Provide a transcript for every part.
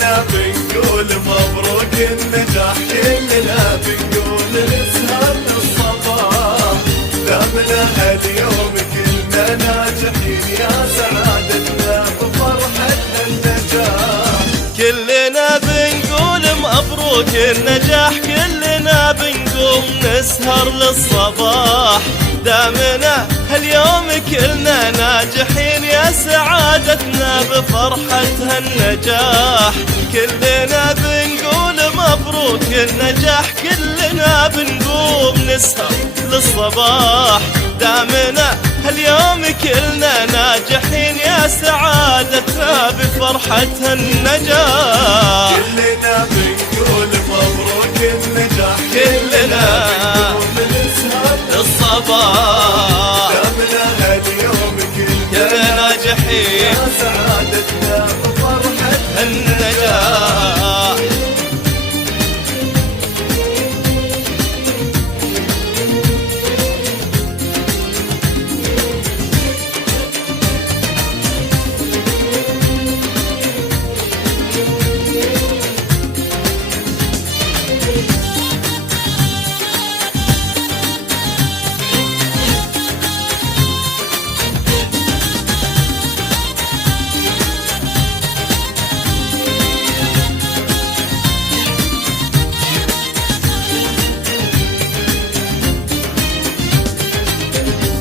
كلنا بنقول مبروك النجاح، كلنا بنقول نسهر للصباح، دامنا اليوم كلنا ناجحين يا سعادتنا بفرحة النجاح. كلنا بنقول مبروك النجاح، كلنا بنقوم نسهر للصباح، دامنا هاليوم كلنا ناجحين يا سعادتنا بفرحة هالنجاح. كلنا بنقول مبروك النجاح، كلنا بنقوم نسهر للصباح، دامنا هاليوم كلنا ناجحين يا سعادتنا بفرحة النجاح. كلنا بنقول مبروك النجاح، كلنا بنقوم نسهر للصباح، دامنا اليوم كلنا ناجحين يا سعادتنا بفرحة النجاح.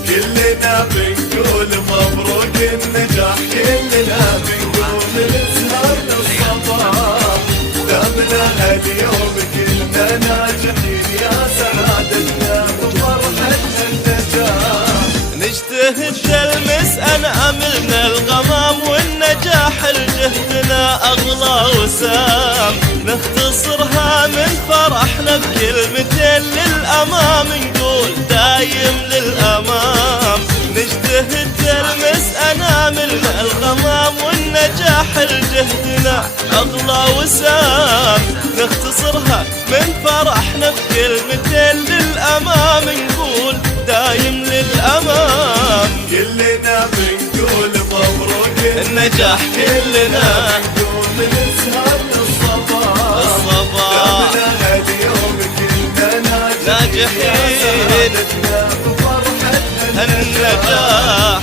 كلنا بنقول مبروك النجاح، كلنا بنقوم نسهر للصباح، دامنا اليوم كلنا ناجحين يا سعادتنا بفرحة النجاح. نجتهد تلمس أناملنا الغمام، والنجاح لجهدنا أغلى وسام، نختصرها من فرحنا بكلمتين للأمام، نقول دايم للأمام. نجتهد تلمس أناملنا الغمام، والنجاح لجهدنا أغلى وسام، نختصرها من فرحنا بكلمتين للأمام، نقول دايم للأمام. كلنا بنقول مبروك النجاح، كلنا بنقوم نسهر للصباح، دامنا اليوم كلنا ناجحين بفرحة النجاح.